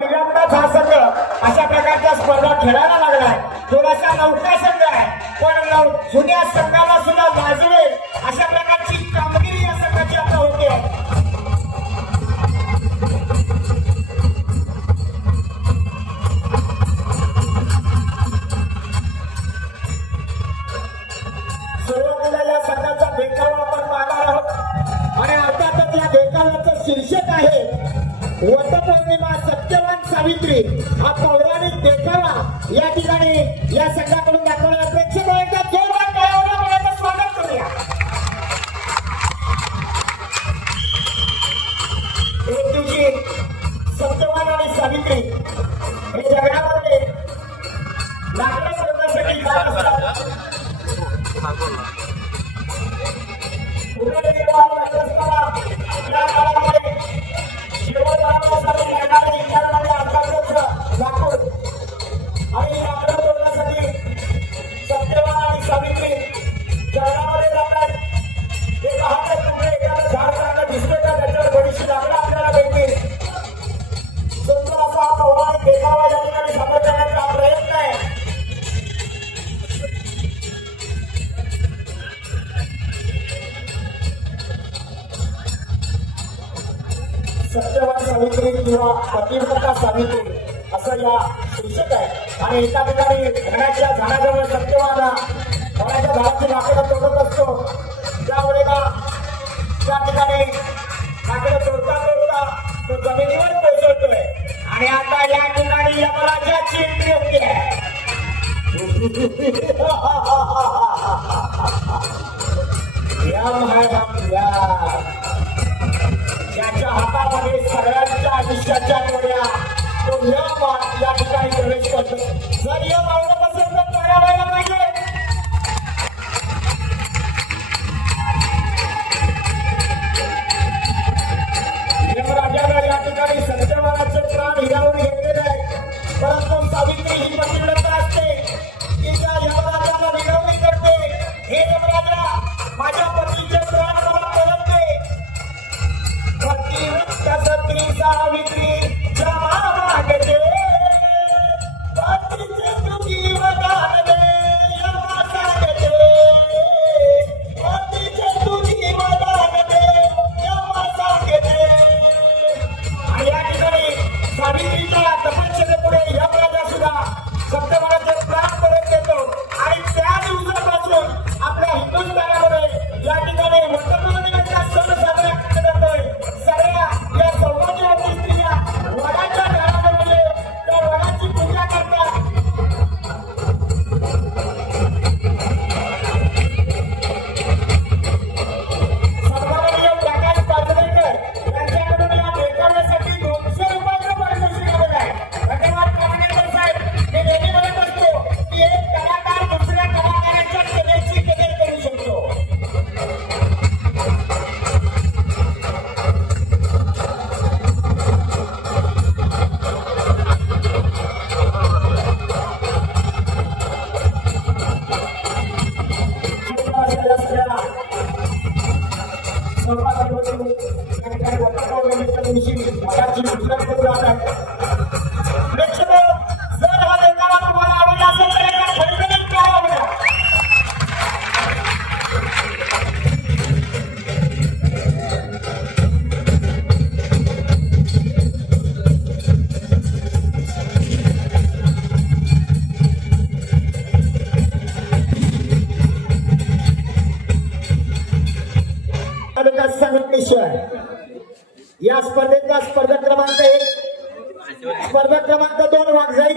सगळ्यांनाच हा संघ अशा प्रकारच्या स्पर्धा खेळायला लागलाय. थोडासा नौका संघ आहे. पण जुन्या संघाला सुद्धा लाजवे अशा प्रकारची कामगिरी या संघाची आता होते. सुरुवातीला आहोत. आणि अर्थातच या देखाव्याचं शीर्षक आहे वटपौर्णिमा सत्य सावित्री हा पौराणिक देखावा या ठिकाणी या संघाकडून दाखवला. प्रेक्षक स्वागत करूया. सत्यवान आणि सावित्री हे जगण्यामध्ये लाकडं जमिनीवर पोहोचवतोय आणि आता या ठिकाणी यमराजा चिंती होती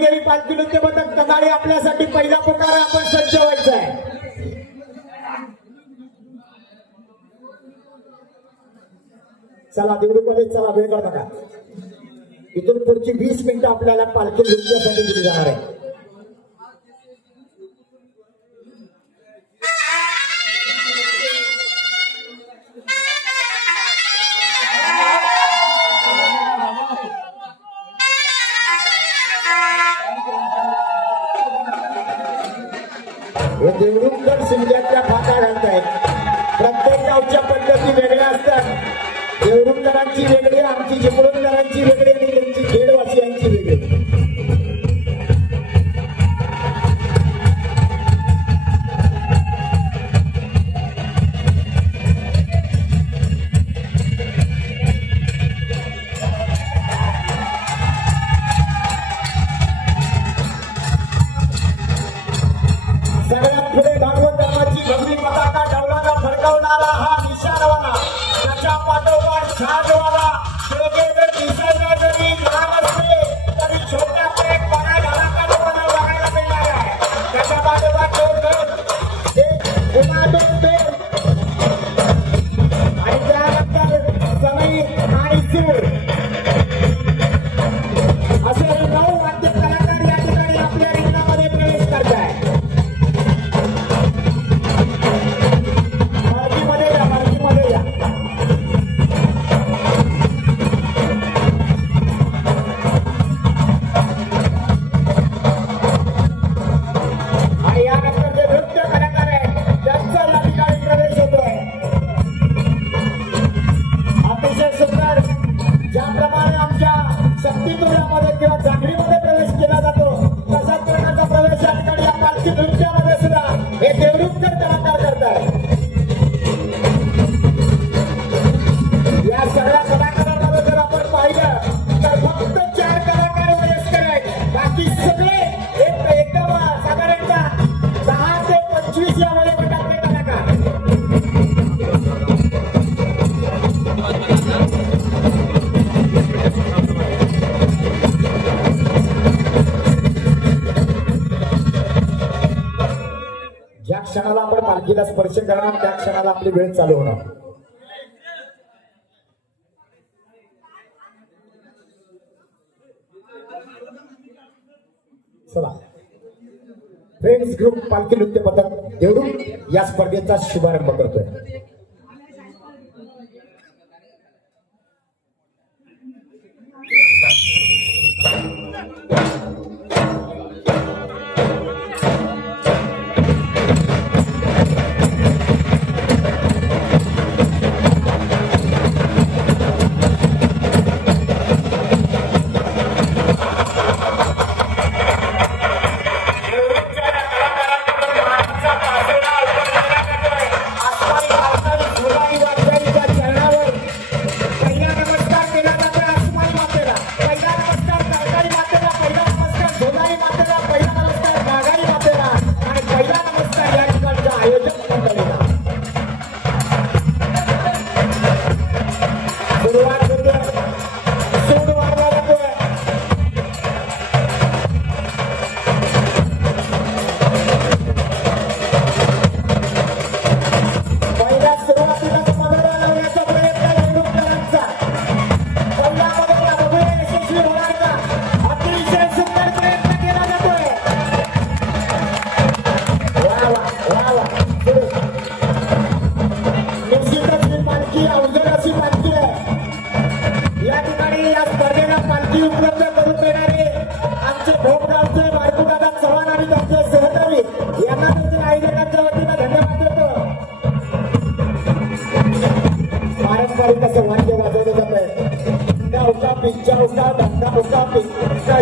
गेली पाच किलोचे पथक तगाडी आपल्यासाठी पहिला पुकार आपण सज्ज व्हायचा आहे. चला देवडी कॉलेज चला वेळ करता इथून पुढची वीस मिनिटं आपल्याला पालखी नृत्यासाठी दिली जाणार आहे. क्षणाला आपण पालखीला स्पर्श करणार त्या क्षणाला आपली वेळ चालू होणार. चला. फ्रेंड्स ग्रुप पालखी नृत्य पथक देवडू या स्पर्धेचा शुभारंभ करतोय. साहेबरावचे बारकुदादा चव्हाण आणि त्यांचे सहकारी यांना देखील आयोजकांच्या वतीनं धन्यवाद देतो. पारंपरिक असं वाद्य वाजवलं जात आहे उसा पिंचा उसा धंदा उसा पिंचा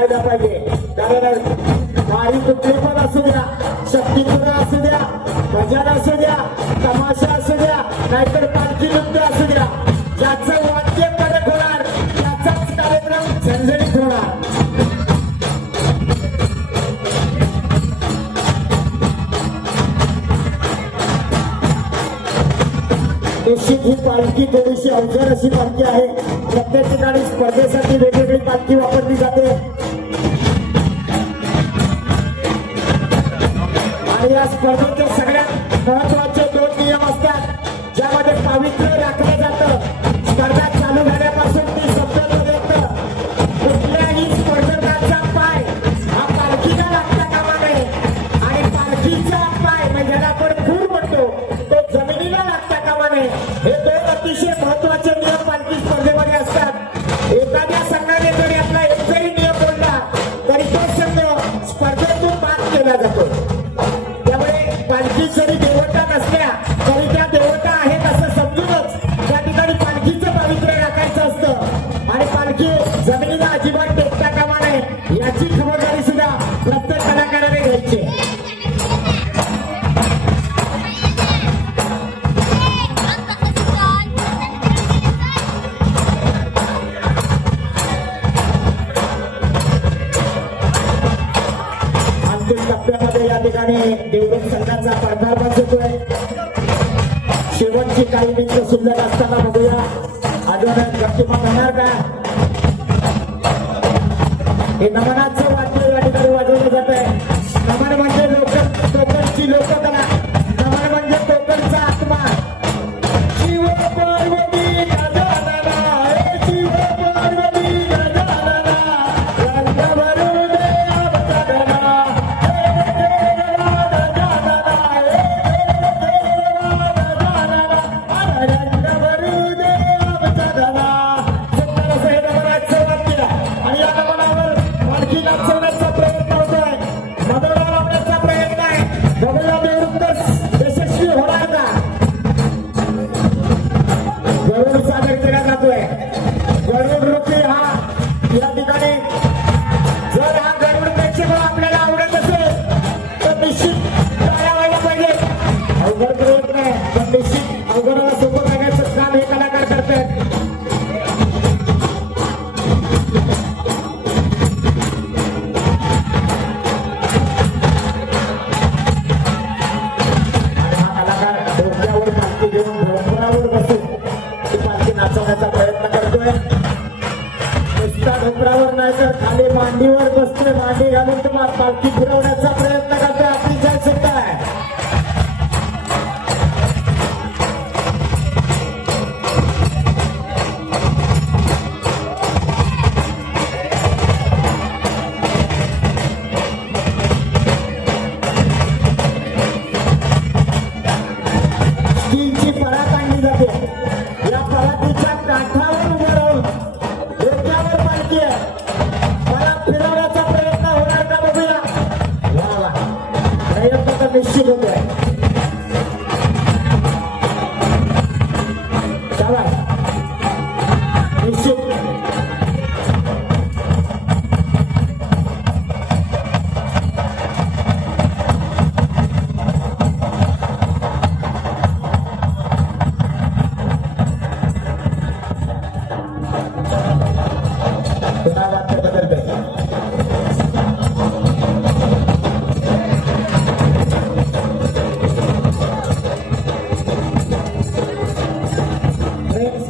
करायला पाहिजे. कारण गाडी कुठली पण असू द्या शक्तीपुरा असू द्या भजन असू द्या तमाशा असू द्या नाहीतर पालखी नृत्य असू द्या ज्याचं संघाचा पडदा बसतोय. शेवटची काही मित्र सुंदर असताना बघूया. आढळून गप्पा म्हणणार का? हे नमनाचं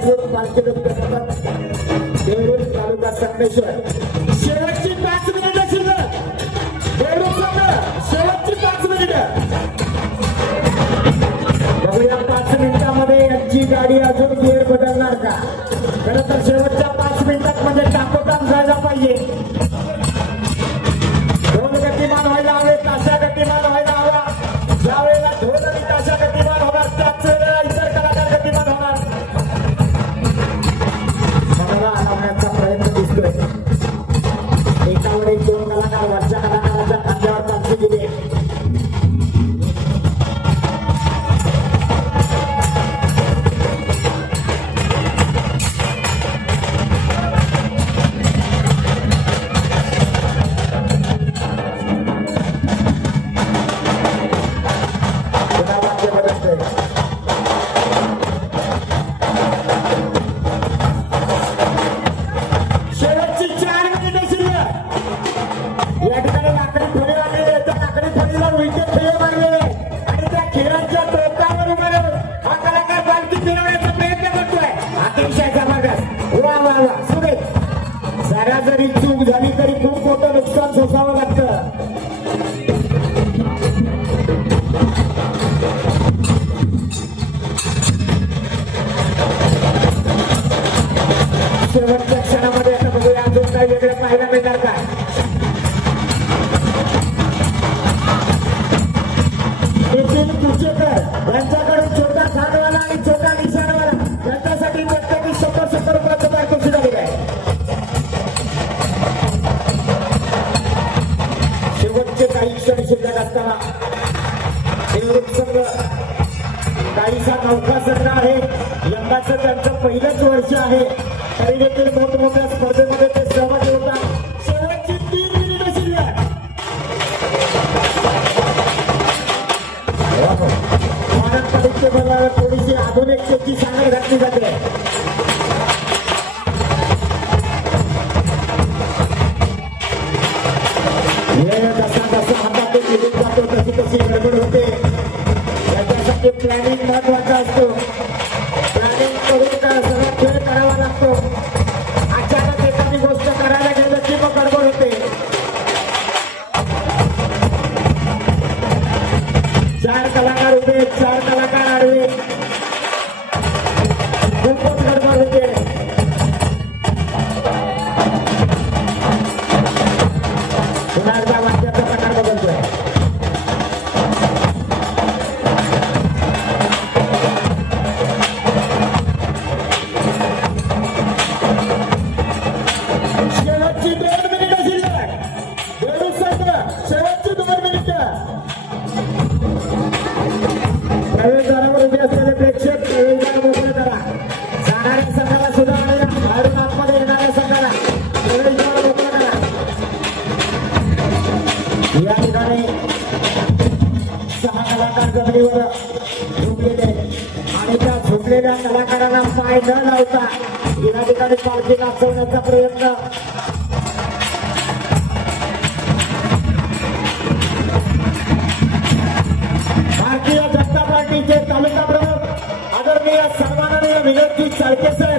उपयोग कार्यक्रम करतात देवरूर तालुका संगमेश्वर शेवटची पाच मिनिट शिल्लक देवरूर शेवटची पाच मिनिट बघूया पाच मिनिटामध्ये यांची गाडी अजून गेअर बदलणार का खरं तर शेवटच्या पाच मिनिटात म्हणजे टाकोटाक जायला पाहिजे. आवश्यक आहे. यांच्याकडे सहा कलाकार जमिनीवर झोपलेले आणि त्या झोपलेल्या कलाकारांना पाय न लावता या ठिकाणी पालखी प्रयत्न. भारतीय जनता पार्टीचे तालुका प्रमुख आदरणीय सन्माननीय विनंती चाळकेसर